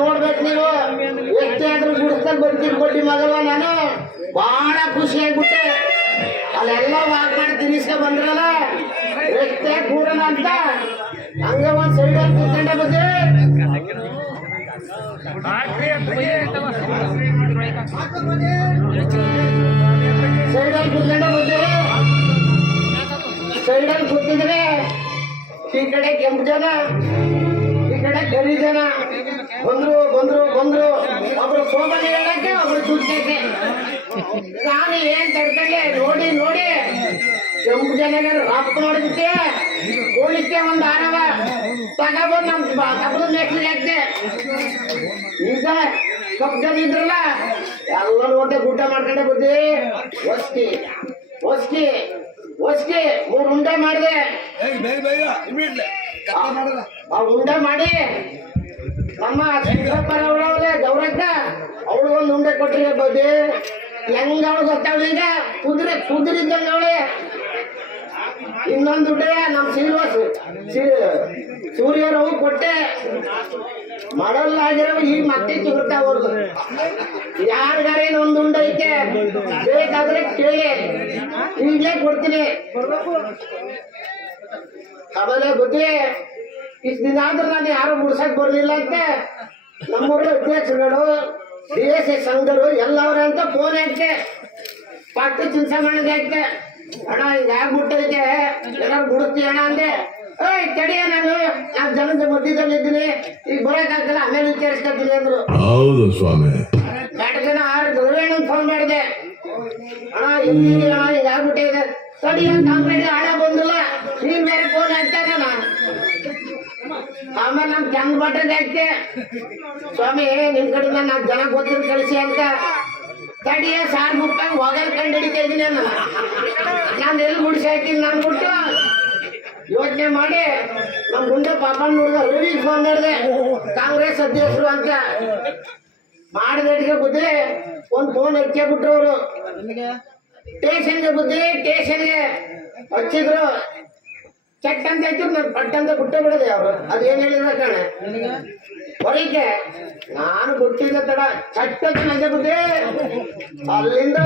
ನೋಡ್ಬೇಕು ನೀವು ಎಷ್ಟೇ ಆದ್ರೂ ಗುಡಿಸ್ಕೊಂಡು ಬರ್ತೀನಿ ಕೊಟ್ಟಿ ಮಗವ ನಾನು ಬಹಳ ಖುಷಿ ಆಗ್ಬಿಟ್ಟೆ ಅಲ್ಲೆಲ್ಲ ವಾಕ್ ಮಾಡಿ ತಿನ್ನಿಸ್ಕೊಂಡ್ ಬಂದ್ರಲ್ಲ ಎಷ್ಟೇ ಕೂಡಲ್ಲ ಅಂತ ಹಂಗ ಒಂದ್ ಸೈಡಲ್ಲಿ ಕೂತ್ಕೊಂಡೆ ಬಂದೆ ಸೈಡಲ್ಲಿ ಕೂತ್ಕೊಂಡೆ ಬಂದೆ ಸೈಡಲ್ಲಿ ಕೂತಿದ್ರೆ ಈ ಕಡೆ ಕೆಂಪು ಜನ ಈ ಕಡೆ ಗರಿ ಜನ ಬಂದ್ರು ಬಂದ್ರು ಬಂದ್ರು ಒಬ್ರು ಸೋಮನೆ ಹೇಳಕ್ಕೆ ಒಬ್ರು ದುಡ್ಡಕ್ಕೆ ನಾನು ಏನ್ ತಡ್ಕೊಂಡೆ ನೋಡಿ ನೋಡಿ ಕೆಂಪು ಜನಗೆ ರಪ್ಪ ನೋಡಿಬಿಟ್ಟೆ ಹೋಲಿಕ್ಕೆ ಒಂದು ಆರವ ತಗೊಬಂದು ನಮ್ ಕಬ್ಬದ ನೆಕ್ಸ್ಟ್ ಹಾಕ್ದೆ ಈಗ ಕಬ್ಬು ಜನ ಇದ್ರಲ್ಲ ಎಲ್ಲರೂ ಒಂದೇ ಗುಡ್ಡ ಮಾಡ್ಕೊಂಡೆ ಬುದ್ಧಿ ಹೊಸ್ಕಿ ಹೊಸ್ಕಿ ಹೊಸ್ಕಿ 3 ಉಂಡೆ ಮಾಡಿದೆ ಆ ಉಂಡೆ ಮಾಡಿ ನಮ್ಮ ಸಿದ್ದಪ್ಪನವಳವಳೆ ಗೌರಕ್ಕ ಅವಳಿಗೊಂದು ಉಂಡೆ ಕೊಟ್ಟಿದೆ ಬದಿ ಹೆಂಗ ಅವಳು ಗೊತ್ತಾವಳ ಈಗ ಕುದುರಿದ್ದಂಗ ಅವಳೆ ಇನ್ನೊಂದು ಉಂಡೆ ನಮ್ ಸೂರ್ಯರವು ಕೊಟ್ಟೆ ಮಾಡಲ್ಲಾಗಿರೋ ಈಗ ಮತ್ತೆ ಚಿಗುರ್ತಾ ಹೋದ್ರು ಯಾರಿಗಾರೇನು ಒಂದು ಉಂಡೆ ಐತೆ ಬೇಕಾದ್ರೆ ಕೇಳಿ ಈಗಲೇ ಕೊಡ್ತೀನಿ ಆಮೇಲೆ ಬುದ್ಧಿ ಇಷ್ಟು ದಿನ ಆದ್ರೂ ನಾನು ಯಾರು ಮುಡ್ಸಕ್ ಬರ್ಲಿಲ್ಲ ಅಂತ ನಮ್ಮೂರ ಅಧ್ಯಕ್ಷರುಗಳು DSA ಸಂಘರು ಎಲ್ಲವ್ರ ಅಂತ ಫೋನ್ ಹಾಕ್ತೆ ಪಟ್ಟು ಚಿಂತಾಮಣಿಗೆ ಹಾಕ್ತೆ ಅಣ್ಣ ಈಗ ಆಗ್ಬಿಟ್ಟೈತೆ ಏನಾರು ಮುಡಿಸ್ತಿ ಅಣ್ಣ ಅಂದೆ ಏಯ್ ತಡಿಯ ನಾನು ಜನದ ಮಧ್ಯದಲ್ಲಿ ಇದ್ದೀನಿ ಈಗ ಬರಕ್ ಆಗ್ತಲ್ಲ ಆಮೇಲೆ ವಿಚಾರಿಸ್ಕೊತೀನಿ ಅಂದ್ರು. ಹೌದು ಸ್ವಾಮಿ. 2 ಜನ 6 ಗೌರವಣ್ಣನ್ ಫೋನ್ ಮಾಡಿದೆ ಅಣ್ಣ ಎಲ್ಲಿ ಅಣ್ಣ ಈಗ ಆಗ್ಬಿಟ್ಟಿದೆ ತಡಿಯ ಕಾಂಗ್ರೆಸ್ ಹಣ ಬಂದಿಲ್ಲ ನೀನ್ ಬೇರೆ ಫೋನ್ ಹಾಕ್ತಾನ ಆಮೇಲೆ ನಮ್ ಚಂದ ಬಟ್ಟೆ ಹಾಕ್ತೆ ಸ್ವಾಮಿ ನಿಮ್ ಕಡೆಯಿಂದ 4 ಜನ ಗೊತ್ತಿರ ಕಳಿಸಿ ಅಂತ ತಡಿಯ ಸಾರ್ ಮುಪ್ಪಾಗಿ ಹೋಗಲ್ ಕಂಡು ಹಿಡಿತಾ ಇದೀನಿ ನಾನು ಎಲ್ಲಿ ಮುಡಿಸಿ ಹಾಕಿನಿ ನಾನು ಬಿಟ್ಟು ಯೋಚನೆ ಮಾಡಿ ನಮ್ ಮುಂದೆ ಪಾಪನ್ ಹುಡುಗ ರವಿಗೆ ಫೋನ್ ಮಾಡಿದೆ ಕಾಂಗ್ರೆಸ್ ಅಧ್ಯಕ್ಷರು ಅಂತ ಮಾಡಿದಟ್ಟಿಗೆ ಬುದ್ಧಿ ಒಂದ್ ಫೋನ್ ಹಚ್ಚೇ ಬಿಟ್ರು ಅವರು ಸ್ಟೇಷನ್ಗೆ ಬುದ್ಧಿ ಸ್ಟೇಷನ್ಗೆ ಹಚ್ಚಿದ್ರು ಚೆಕ್ ಅಂತ ಇತ್ತು ನಾನು ಪಟ್ಟ ಅಂತ ಬಿಟ್ಟೆ ಬಿಡದೆ ಅವರು ಅದೇನ್ ಹೇಳಿದ್ರ ಕಣೆ ಹೊರಗೆ ನಾನು ಗೊತ್ತಿಲ್ಲ ತಡ ಚಟ್ಟ ಬುದ್ಧಿ ಅಲ್ಲಿಂದ